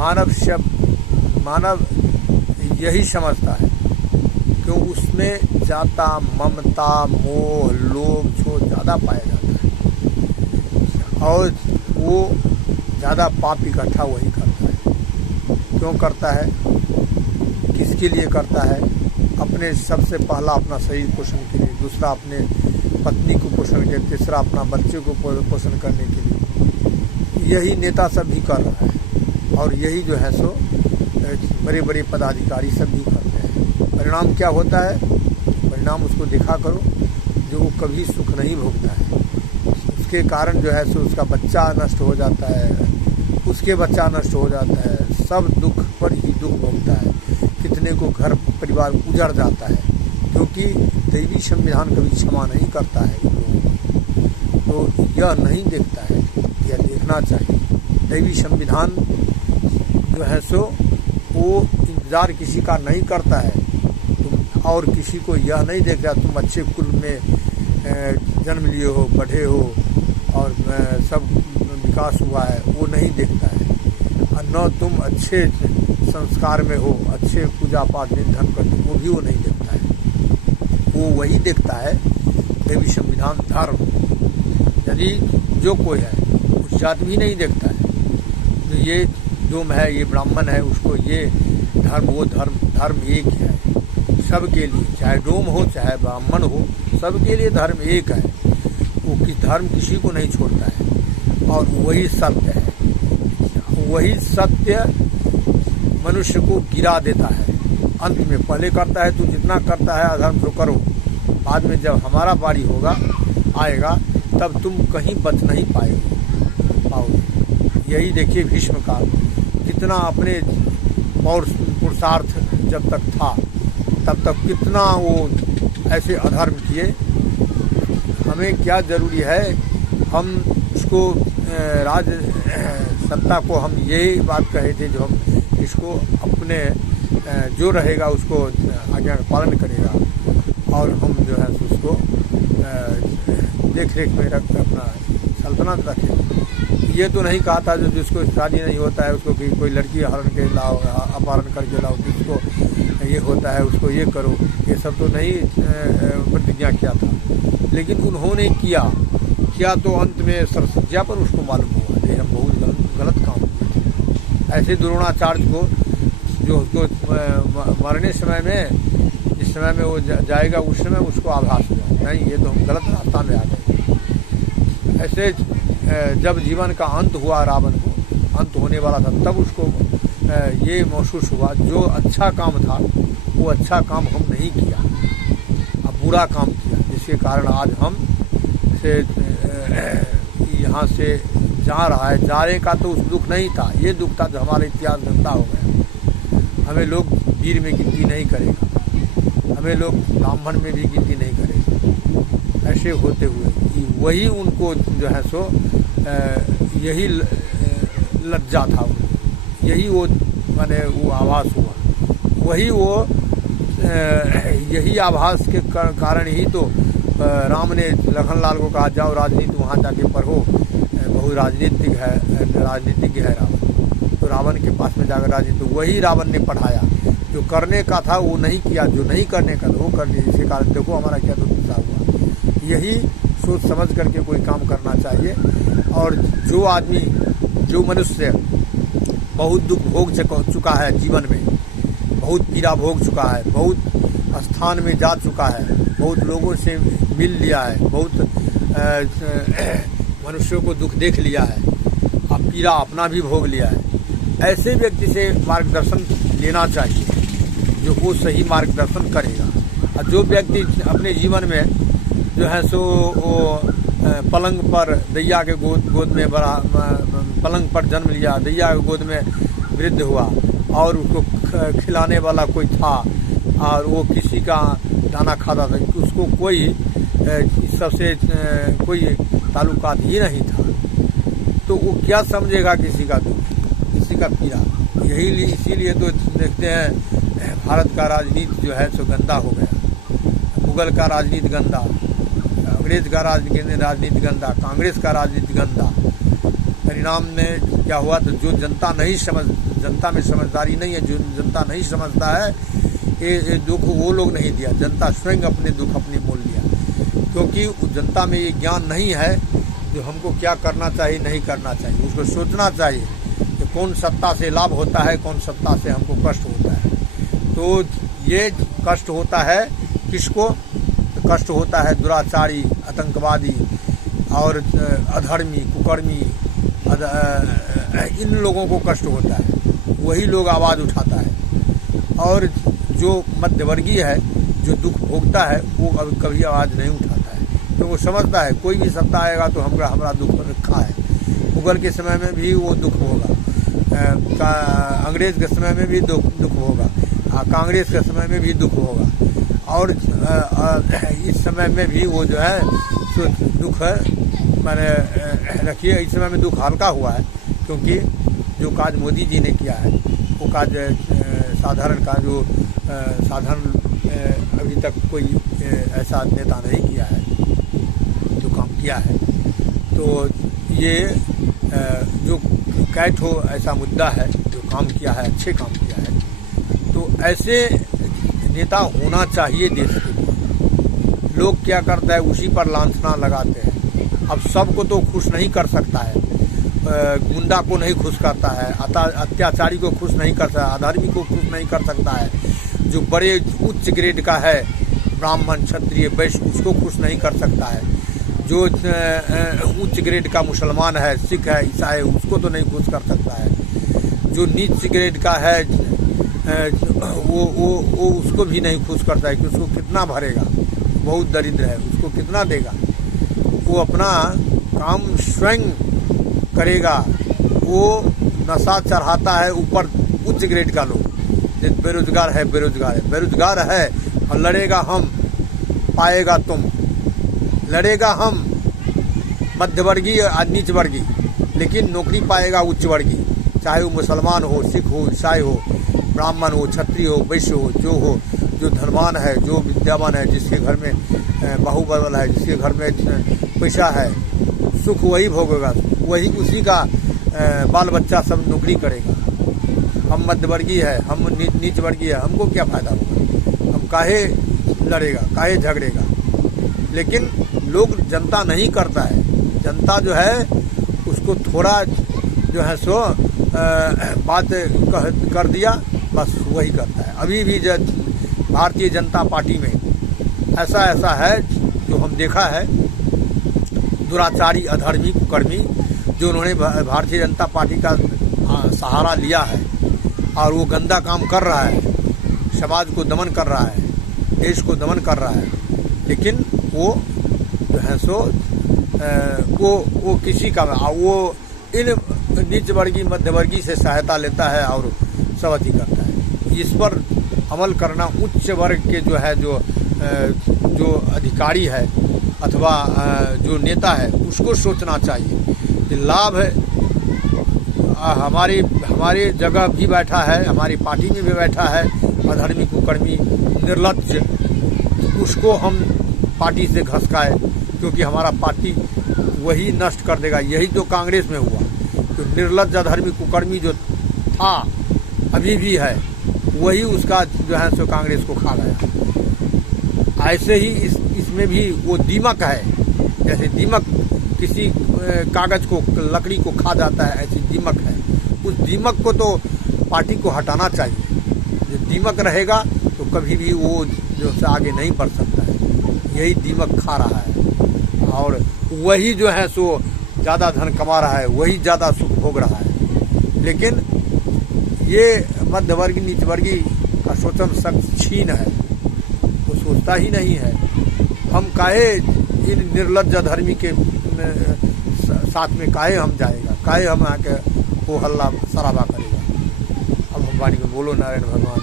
मानव यही समझता है, क्यों उसमें जाता ममता मोह लोभ छो ज़्यादा पाया जाता है और वो ज़्यादा पाप इकट्ठा वही करता है। क्यों करता है, किसके लिए करता है? अपने सबसे पहला अपना शरीर पोषण के लिए, दूसरा अपने पत्नी को पोषण के लिए, तीसरा अपना बच्चे को पोषण करने के लिए। यही नेता सब भी कर रहा है और यही जो है सो बड़े बड़े पदाधिकारी सब भी करते हैं। परिणाम क्या होता है? परिणाम उसको देखा करो, जो वो कभी सुख नहीं भोगता है। उसके कारण जो है सो उसका बच्चा नष्ट हो जाता है, उसके बच्चा नष्ट हो जाता है, सब दुख पर ही दुख भोगता है। कितने को घर परिवार उजड़ जाता है, क्योंकि दैवी संविधान कभी क्षमा नहीं करता है इन लोगों को। तो यह नहीं देखता है, यह देखना चाहिए। दैवी संविधान जो है सो वो इंतजार किसी का नहीं करता है। तुम और किसी को यह नहीं देख रहा तुम अच्छे कुल में जन्म लिए हो, बढ़े हो और सब विकास हुआ है, वो नहीं देखता है। और न तुम अच्छे संस्कार में हो, अच्छे पूजा पाठ निर्धन करते, वो भी वो नहीं देखता है। वो वही देखता है देवी संविधान धर्म। यदि जो कोई है उस जात भी नहीं देखता है, तो ये जो है ये ब्राह्मण है, उसको ये धर्म वो धर्म एक ही है सबके लिए, चाहे डोम हो चाहे ब्राह्मण हो, सबके लिए धर्म एक है। वो धर्म किसी को नहीं छोड़ता है और वही सत्य है। वही सत्य मनुष्य को गिरा देता है अंत में। पहले करता है तू जितना करता है अधर्म तो करो, बाद में जब हमारा बारी होगा आएगा तब तुम कहीं बच नहीं पाओगे। यही देखिए भीष्म काल, कितना अपने पुरुषार्थ जब तक था तब तक कितना वो ऐसे अधर्म किए। हमें क्या जरूरी है, हम उसको राज सत्ता को हम यही बात कहे थे, जो हम इसको अपने जो रहेगा उसको आज्ञा का पालन करेगा और हम जो है उसको देख रेख में रख अपना सल्तनत रखें। ये तो नहीं कहा था जो जिसको शादी नहीं होता है उसको कोई लड़की हरण के लाओ, अपहरण करके लाओ, जिसको ये होता है उसको ये करो, ये सब तो नहीं प्रतिज्ञा किया था। लेकिन उन्होंने किया तो अंत में सरसज्जा पर उसको मालूम हुआ कि हम बहुत गलत काम किए। ऐसे द्रोणाचार्य को जो उसको मरने समय में, जिस समय में वो जाएगा उस समय उसको आभास हुआ नहीं ये तो हम गलत रास्ता में आ गए। ऐसे जब जीवन का अंत हुआ, रावण को अंत होने वाला था, तब उसको ये महसूस हुआ जो अच्छा काम था वो अच्छा काम हम नहीं किया, अब बुरा काम किया, जिसके कारण आज हम से यहाँ से जा रहा है। जाने का तो उस दुख नहीं था, ये दुख था जो हमारा इतिहास गंदा हो गया। हमें लोग वीर में गिनती नहीं करेगा, हमें लोग ब्राह्मण में भी गिनती नहीं करेगा। ऐसे होते हुए वही उनको जो है सो यही लज्जा था, यही वो माने वो आभास हुआ, वही वो यही आभास के कारण ही तो राम ने लखनलाल को कहा जाओ राजनीति वहाँ जाके पढ़ो, बहुत राजनीतिक है रावण। तो रावण के पास में जाकर राजनीति, वही रावण ने पढ़ाया, जो करने का था वो नहीं किया, जो नहीं करने का था वो कर दिया। इसी कारण देखो हमारा क्या दुर्दशा हुआ। यही सोच समझ करके कोई काम करना चाहिए। और जो आदमी, जो मनुष्य बहुत दुख भोग चुका है जीवन में, बहुत पीड़ा भोग चुका है, बहुत स्थान में जा चुका है, बहुत लोगों से मिल लिया है, बहुत मनुष्यों को दुख देख लिया है, अब पीड़ा अपना भी भोग लिया है, ऐसे व्यक्ति से मार्गदर्शन लेना चाहिए जो वो सही मार्गदर्शन करेगा। और जो व्यक्ति अपने जीवन में जो है सो वो पलंग पर दैया के गोद में बड़ा, पलंग पर जन्म लिया, दैया के गोद में वृद्ध हुआ और उसको खिलाने वाला कोई था और वो किसी का दाना खाता था, उसको कोई सबसे कोई ताल्लुकात ही नहीं था, तो वो क्या समझेगा किसी का दुख, किसी का पीड़ा। यही इसीलिए तो देखते हैं भारत का राजनीति जो है सो गंदा हो गया। मुगल का राजनीति गंदा, अंग्रेज का राजनीति गंदा, कांग्रेस का राजनीति गंदा। परिणाम में क्या हुआ, तो जो जनता में समझदारी नहीं है, जो जनता नहीं समझता है, ये दुख वो लोग नहीं दिया, जनता स्वयं अपने दुख अपनी मोल लिया। क्योंकि जनता में ये ज्ञान नहीं है जो हमको क्या करना चाहिए नहीं करना चाहिए। उसको सोचना चाहिए कि कौन सत्ता से लाभ होता है, कौन सत्ता से हमको कष्ट होता है। तो ये कष्ट होता है किसको, तो कष्ट होता है दुराचारी, आतंकवादी और अधर्मी, कुकर्मी, इन लोगों को कष्ट होता है, वही लोग आवाज़ उठाता है। और जो मध्यवर्गीय है, जो दुख भोगता है, वो कभी आवाज़ नहीं उठाता है, तो वो समझता है कोई भी सत्ता आएगा तो हमारा दुख रखा है। मुगल के समय में भी वो दुख होगा, अंग्रेज के समय में भी दुख होगा, कांग्रेस के समय में भी दुख होगा, और इस समय में भी वो जो है तो दुख है। मैंने रखिए, इस समय में दुख हल्का हुआ है, क्योंकि जो काज मोदी जी ने किया है वो काज साधारण का जो साधारण अभी तक कोई ऐसा नेता नहीं किया है जो काम किया है। तो ये जो कैट हो ऐसा मुद्दा है, जो काम किया है, अच्छे काम किया है, तो ऐसे नेता होना चाहिए देश के लिए। लोग क्या करता है, उसी पर लांछना लगाते हैं। अब सबको तो खुश नहीं कर सकता है, गुंडा को नहीं खुश करता है, अत्याचारी को खुश नहीं कर सकता, अधर्मी को खुश नहीं कर सकता है, जो बड़े उच्च ग्रेड का है, ब्राह्मण, क्षत्रिय, वैश्य, उसको खुश नहीं कर सकता है, जो उच्च ग्रेड का मुसलमान है, सिख है, ईसाई, उसको तो नहीं खुश कर सकता है, जो नीच ग्रेड का है वो उसको भी नहीं खुश करता है कि उसको कितना भरेगा, बहुत दरिद्र है, उसको कितना देगा। वो अपना काम स्वयं करेगा, वो नशा चढ़ाता है ऊपर उच्च ग्रेड का लोग। बेरोजगार है, बेरोजगार है और लड़ेगा हम, पाएगा तुम, लड़ेगा हम मध्यवर्गीय और नीच वर्गीय, लेकिन नौकरी पाएगा उच्च वर्गीय, चाहे वो मुसलमान हो, सिख हो, ईसाई हो, ब्राह्मण हो, क्षत्रिय हो, वैश्य हो, जो धनवान है, जो विद्यावान है, जिसके घर में बाहुबल है, जिसके घर में पैसा है, सुख वही भोगेगा, वही उसी का बाल बच्चा सब नौकरी करेगा। हम मध्यवर्गीय है, हम नीच वर्गीय है, हमको क्या फायदा होगा, हम काहे लड़ेगा, काहे झगड़ेगा। लेकिन लोग, जनता नहीं करता है, जनता जो है उसको थोड़ा जो है सो बात कर दिया, बस वही करता है। अभी भी भारतीय जनता पार्टी में ऐसा है जो हम देखा है, दुराचारी, अधर्मी, कुकर्मी, जो उन्होंने भारतीय जनता पार्टी का सहारा लिया है और वो गंदा काम कर रहा है, समाज को दमन कर रहा है, देश को दमन कर रहा है, लेकिन वो जो है सो वो किसी का, वो इन नीच वर्गीय, मध्यवर्गीय से सहायता लेता है और सब अति करता है। इस पर अमल करना उच्च वर्ग के जो है, जो अधिकारी है अथवा जो नेता है, उसको सोचना चाहिए कि लाभ है, हमारे जगह भी बैठा है, हमारी पार्टी में भी बैठा है अधर्मी, कुकर्मी, निर्लज्ज, उसको हम पार्टी से घसकाए, क्योंकि हमारा पार्टी वही नष्ट कर देगा। यही जो कांग्रेस में हुआ, तो निर्लज्ज, अधर्मी, कुकर्मी जो था, अभी भी है, वही उसका जो है सो कांग्रेस को खा गया। ऐसे ही इसमें भी वो दीमक है, जैसे दीमक किसी कागज को, लकड़ी को खा जाता है, ऐसी दीमक है। उस दीमक को तो पार्टी को हटाना चाहिए। जो दीमक रहेगा तो कभी भी वो जो से आगे नहीं बढ़ सकता है। यही दीमक खा रहा है और वही जो है सो ज़्यादा धन कमा रहा है, वही ज़्यादा सुख भोग रहा है। लेकिन ये मध्यवर्गीय, नीचवर्गीय का सोचन शक्ति छीन है, वो सोचता ही नहीं है। हम काहे इन निर्लज्ज धर्मी के साथ में काहे हम जाएगा, काहे हम आके वो हल्ला सराबा करेगा। अब हम वाणी में बोलो नारायण भगवान।